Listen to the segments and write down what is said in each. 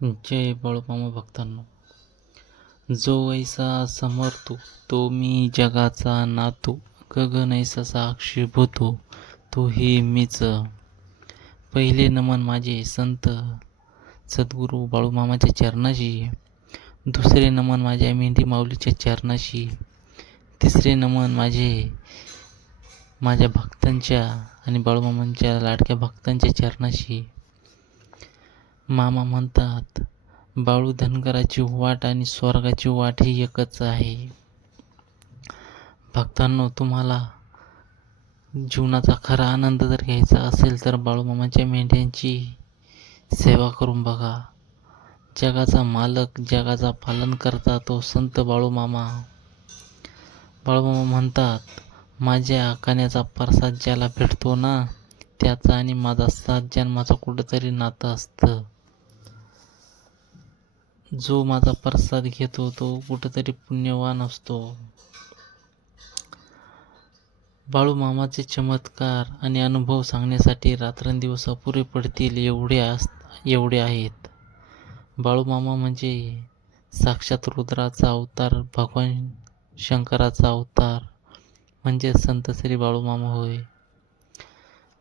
जय बाळूमामा भक्तांनो. जो ऐसा समर्थो तो मी जगाचा नातू, गगन ऐसा साक्षी भूतो तो ही मीच. पहिले नमन माझे संत सद्गुरू बाळूमामाच्या चरणाशी, दुसरे नमन माझ्या मेंढी माऊलीच्या चरणाशी, तिसरे नमन माझ्या भक्तांच्या आणि बाळूमामांच्या लाडक्या भक्तांच्या चरणाशी. मामा म्हणतात, बाळू धनगराची वाट आणि स्वर्गाची वाट ही एकच आहे. भक्तांनो, तुम्हाला जीवनाचा खरा आनंद जर घ्यायचा असेल तर बाळूमामाच्या मेंढ्यांची सेवा करून बघा. जगाचा मालक, जगाचा पालन करता तो संत बाळूमामा. बाळूमामा म्हणतात, माझ्या कान्याचा प्रसाद ज्याला भेटतो ना, त्याचा आणि माझा 7 जन्माचा कुठंतरी नातं असतं. जो माझा प्रसाद घेतो तो कुठंतरी पुण्यवान असतो. बाळूमामाचे चमत्कार आणि अनुभव सांगण्यासाठी रात्रंदिवस अपुरे पडतील एवढे आहेत. बाळूमामा म्हणजे साक्षात रुद्राचा अवतार, भगवान शंकराचा अवतार म्हणजे संत श्री बाळूमामा होय.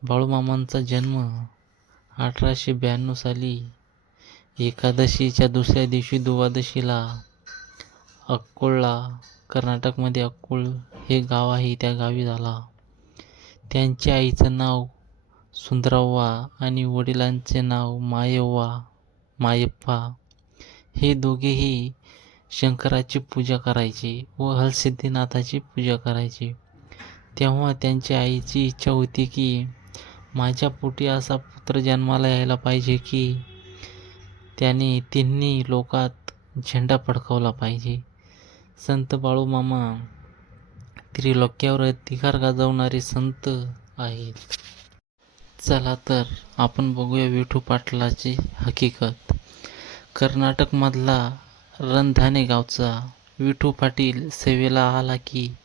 बाळूमामांचा जन्म 1892 साली एकादशीच्या दुसऱ्या दिवशी द्वादशीला अक्कोळला, कर्नाटकमध्ये अक्कोळ हे गाव आहे, त्या गावी झाला. त्यांच्या आईचं नाव सुंदरव्वा आणि वडिलांचे नाव मायप्पा. हे दोघेही शंकराची पूजा करायचे व हरसिद्धीनाथाची पूजा करायचे. तेव्हा त्यांच्या आईची इच्छा होती की माझ्या पोटी असा पुत्र जन्माला यायला पाहिजे की त्याने तिन्ही लोकात झेंडा फडकवला पाहिजे. संत बाळूमामा त्रिलोक्यावर अधिकार गाजवणारे संत आहेत. चला तर आपण बघूया विठू पाटलाची हकीकत. कर्नाटकमधला रणधाने गावचा विठू पाटील सेवेला आला की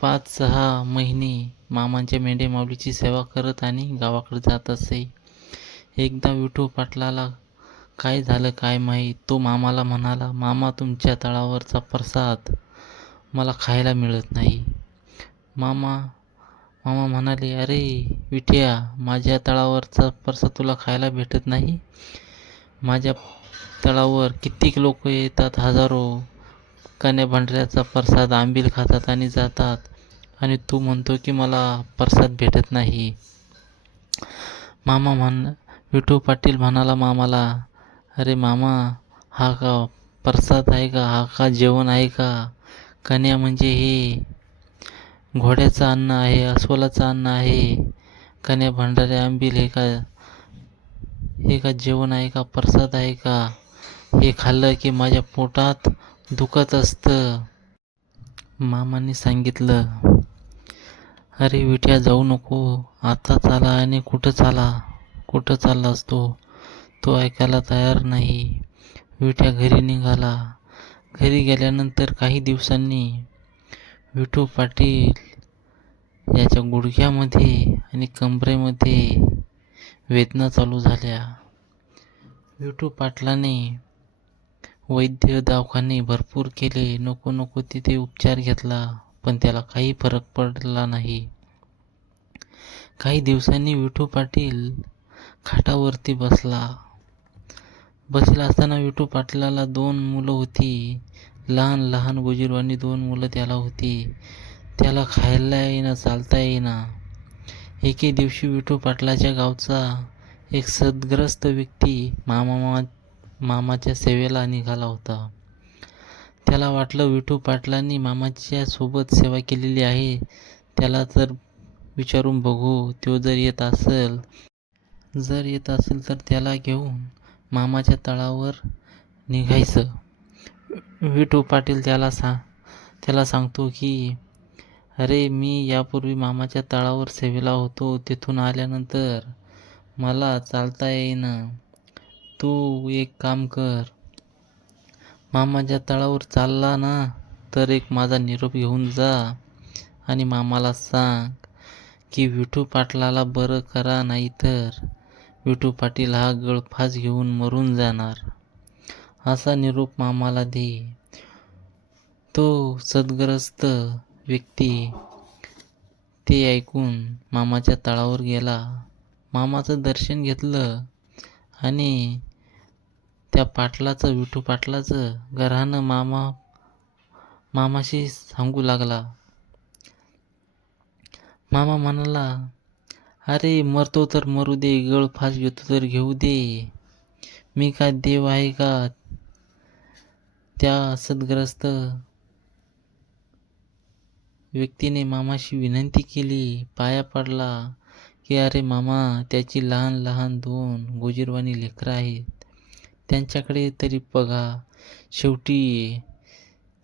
5-6 महिने मामांच्या मेंढे माऊलीची सेवा करत आणि गावाकडे जात असे. एकदा विठू पाटलाला काय झालं काय माहीत, तो मामाला म्हणाला, मामा, तुमच्या तळावरचा प्रसाद मला खायला मिळत नाही. मामा म्हणाले, अरे विठ्या, माझ्या तळावरचा प्रसाद तुला खायला भेटत नाही? माझ्या तळावर कित्येक लोक येतात, हजारो, कान्या भांडऱ्याचा प्रसाद आंबील खातात आणि जातात, आणि तू म्हणतो की मला प्रसाद भेटत नाही. विठू पाटील म्हणाला मामाला, अरे मामा, हा का प्रसाद आहे का? हा का जेवण आहे का? कन्या म्हणजे हे घोड्याचं अन्न आहे, अस्वलाचं अन्न आहे. कन्या भांडारे आंबील हे का जेवण आहे का? प्रसाद आहे का? हे खाल्लं की माझ्या पोटात दुखत असतं. मामाने सांगितलं, अरे विट्या, जाऊ नको, आता चाला. आणि कुठं चालला असतो? तो ऐकायला तयार नाही. विट्या घरी निघाला. घरी गेल्यानंतर काही दिवसांनी विठू पाटील याच्या गुडघ्यामध्ये आणि कमरेमध्ये वेदना चालू झाल्या. विठू पाटलाने वैद्य दवाखाने भरपूर केले, नको तिथे उपचार घेतला, पण त्याला काही फरक पडला नाही. काही दिवसांनी विठू पाटील खाटावरती बसला असताना विठू पाटलाला 2 मुलं होती. लहान गोजीरवाणी 2 मुलं त्याला होती. त्याला खायला येईना, चालता येईना. एके दिवशी विठू पाटलाच्या गावचा एक सद्ग्रस्त व्यक्ती मामाच्या सेवेला निघाला होता. त्याला वाटलं, विठू पाटलांनी मामाच्या सोबत सेवा केलेली आहे, त्याला तर विचारून बघू. तो जर येत असेल तर त्याला घेऊन मामाच्या तळावर निघायचं. विठू पाटील त्याला सांगतो की, अरे मी यापूर्वी मामाच्या तळावर सेवेला होतो. तिथून आल्यानंतर मला चालता येईना. तू एक काम कर, मामाच्या तळावर चालला ना तर एक माझा निरोप घेऊन जा आणि मामाला सांग की विठू पाटलाला बरं करा, नाहीतर विठू पाटील हा गळफास घेऊन मरून जाणार. असा निरोप मामाला दे. तो सद्ग्रस्त व्यक्ती ते ऐकून मामाच्या तळावर गेला. मामाचं दर्शन घेतलं आणि त्या विठू पाटलाचं घरानं मामाशी सांगू लागला. मामा म्हणाला, अरे मरतो तर मरू दे, गळफास घेतो तर घेऊ दे. मी काय देव आहे का? त्या सद्ग्रस्त व्यक्तीने मामाशी विनंती केली, पाया पडला की अरे मामा, त्याची लहान लहान 2 गोजीरवाणी लेकरं आहेत, त्यांच्याकडे तरी बघा. शेवटी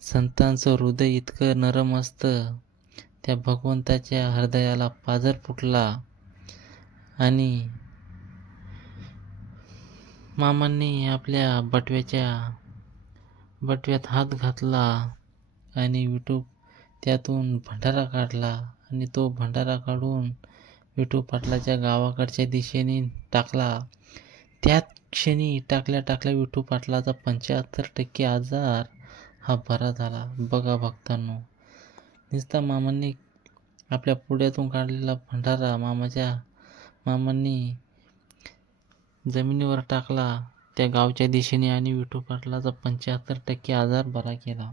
संतांचं हृदय इतकं नरम असतं. त्या भगवंताच्या हृदयाला पाझर फुटला आणि मामांनी आपल्या बटव्यात हात घातला आणि त्यातून भंडारा काढला आणि तो भंडारा काढून विठू पाटलाच्या गावाकडच्या दिशेने टाकला. त्याच क्षणी टाकल्या विठू पाटलाचा 75% आजार हा बरा झाला. बघा भक्तांनो, नुसता मामांनी आपल्या पुढ्यातून काढलेला भंडारा मामांनी जमिनीवर टाकला त्या गावच्या दिशेने आणि विठू पाटलाचा 75% आजार बरा केला.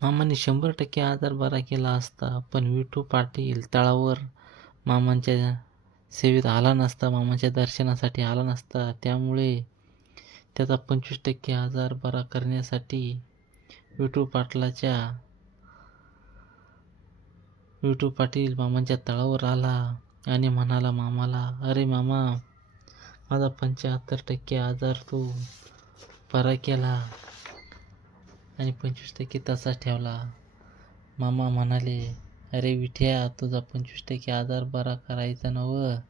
मामांनी 100% आजार बरा केला असता, पण विठू पाटील तळावर मामांच्या सेवेत आला नसता, मामांच्या दर्शनासाठी आला नसता. त्यामुळे त्याचा 25% आजार बरा करण्यासाठी विठू पाटील मामांच्या तळावर आला आणि म्हणाला मामाला, अरे मामा, माझा 75% आजार तू बरा केला आणि 25% तसाच ठेवला. मामा म्हणाले, अरे विठ्या, तुझा 25% आजार बरा करायचा नव्ह,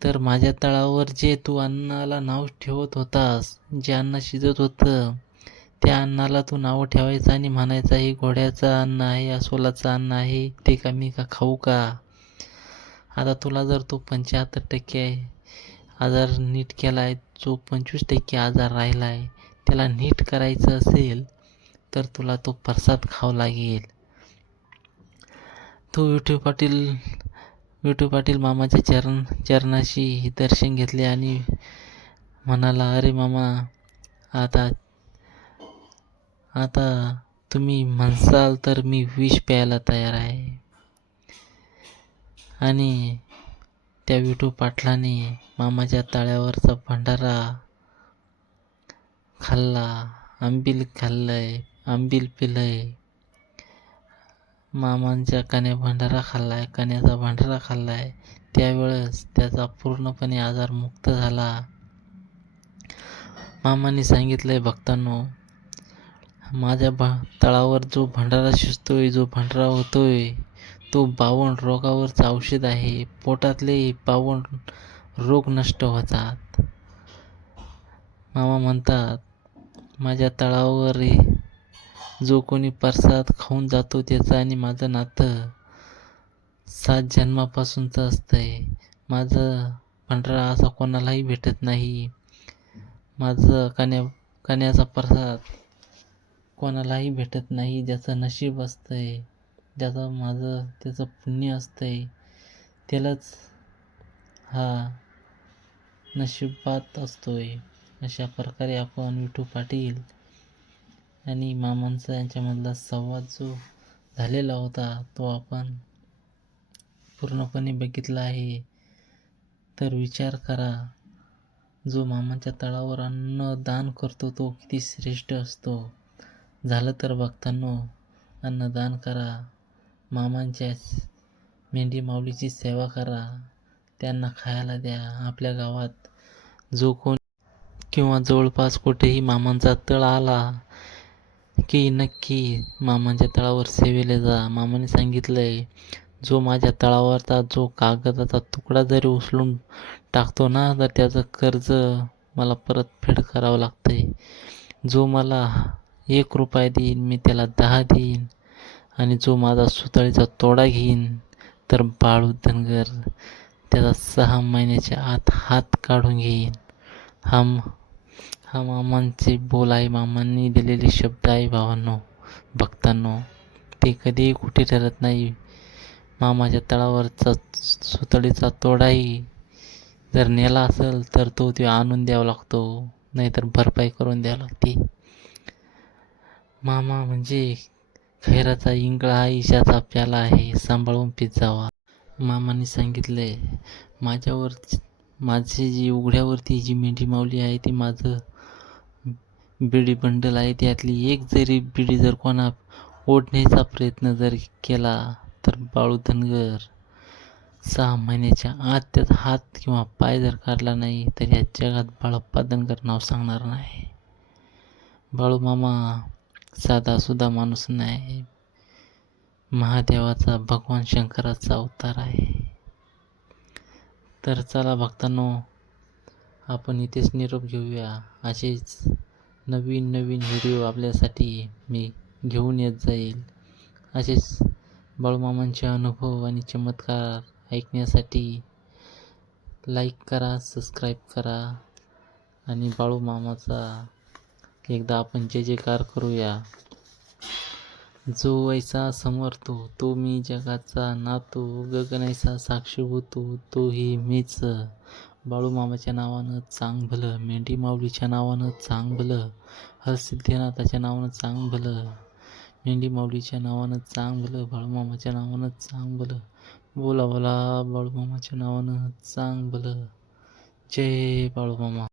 तर माझ्या तळावर जे तू अन्नाला नाव ठेवत होतास, जे अन्न शिजत होतं, त्या अन्नाला तू नाव ठेवायचं आणि म्हणायचं हे घोड्याचं अन्न आहे, अस्वलाचं अन्न आहे, ते का मी खाऊ का? आता तुला जर तो 75% आजार नीट केलाय, जो 25% आजार राहिलाय त्याला नीट करायचं असेल तर तुला तो प्रसाद खावा लागेल. तो विठू पाटील मामाच्या चरणाशी दर्शन घेतले आणि म्हणाला, अरे मामा, आता तुम्ही म्हणसाल तर मी विष प्यायला तयार आहे. आणि त्या विठू पाटलाने मामाच्या तळ्यावरचा भंडारा खाल्ला, आंबील पिलंय. मामांच्या कण्याचा भंडारा खाल्लाय. त्यावेळेस त्याचा पूर्णपणे आजार मुक्त झाला. मामांनी सांगितलंय भक्तांनो, माझ्या तळावर जो भंडारा शिजतोय, जो भंडारा होतोय, तो 52 रोगावरचं औषध आहे. पोटातले 52 रोग नष्ट होतात. मामा म्हणतात, माझ्या तळावर जो कोणी प्रसाद खाऊन जातो त्याचं आणि माझं नातं 7 जन्मापासूनचं असतंय. माझं भंडारा असा कोणालाही भेटत नाही. माझं कण्याचा प्रसाद कोणालाही भेटत नाही. ज्याचं नशीब असतंय, त्याचं पुण्य असतंय, त्यालाच हा नशिबात असतोय. अशा प्रकारे आपण विठू पाटील आणि मामांचा यांच्यामधला संवाद जो झालेला होता तो आपण पूर्णपणे बघितला आहे. तर विचार करा, जो मामांच्या तळावर अन्नदान करतो तो किती श्रेष्ठ असतो. झालं तर भक्तांनो, अन्नदान करा, मामांच्या मेंढी माऊलीची सेवा करा, त्यांना खायला द्या. आपल्या गावात जो कोण किंवा जवळपास कुठेही मामांचा तळ आला की नक्की मामांच्या तळावर सेवेला जा. मामाने सांगितलंय, जो माझ्या तळावरचा जो कागदाचा तुकडा जरी उचलून टाकतो ना, तर त्याचं कर्ज मला परतफेड करावं लागतंय. जो मला 1 रुपया देईन, मी त्याला 10 देईन. आणि जो माझा सुतळीचा तोडा घेईन, तर बाळू धनगर त्याचा 6 महिन्याच्या आत हात काढून घेईन. हा मामांचे बोल आहे, मामांनी दिलेले शब्द आहे भावांनो, भक्तांनो. ते कधीही कुठे ठरत नाही. मामाच्या तळावरचा सुतळीचा तोडाही जर नेला असेल तर तो आणून द्यावा लागतो, नाहीतर भरपाई करून द्यावी लागते. मामा म्हणजे खैराचा इंगळा हा ईशाचा प्याला आहे, सांभाळून पीत जावा. मामाने सांगितलंय, माझी जी उघड्यावरती जी मेंढी माऊली आहे ती माझं बिडी बंडल आहे. त्यातली एक जरी बिडी जर कोणा ओढण्याचा प्रयत्न जर केला तर बाळू धनगर 6 महिन्याच्या आत त्याचा हात किंवा पाय जर काढला नाही तर या जगात बाळप्पा धनगर नाव सांगणार नाही. बाळू मामा साधा माणूस नाही, महादेवाचा, भगवान शंकराचा अवतार आहे. तर चला भक्तांनो, आपण इथेच निरोप घेऊया. असेच नवीन व्हिडिओ आपल्यासाठी मी घेऊन येत जाईल. असेच बाळूमामांचे अनुभव आणि चमत्कार ऐकण्यासाठी लाईक करा, सबस्क्राईब करा आणि बाळूमामाचा एकदा आपण जय जयकार करूया. जो ऐसा समर्थो तो मी जगाचा नातो, गगनैसा साक्षीभूतो तोही मीच. बाळूमामाच्या नावानं चांग भलं, मेंढी माऊलीच्या नावानं चांग भलं, हरसिद्धनाथाच्या नावानं चांग भलं, मेंढी माऊलीच्या नावानं चांग भलं, बाळूमामाच्या नावानं चांग भलं. बोला बोला बाळूमामाच्या नावानं चांग भलं. जय बाळूमामा.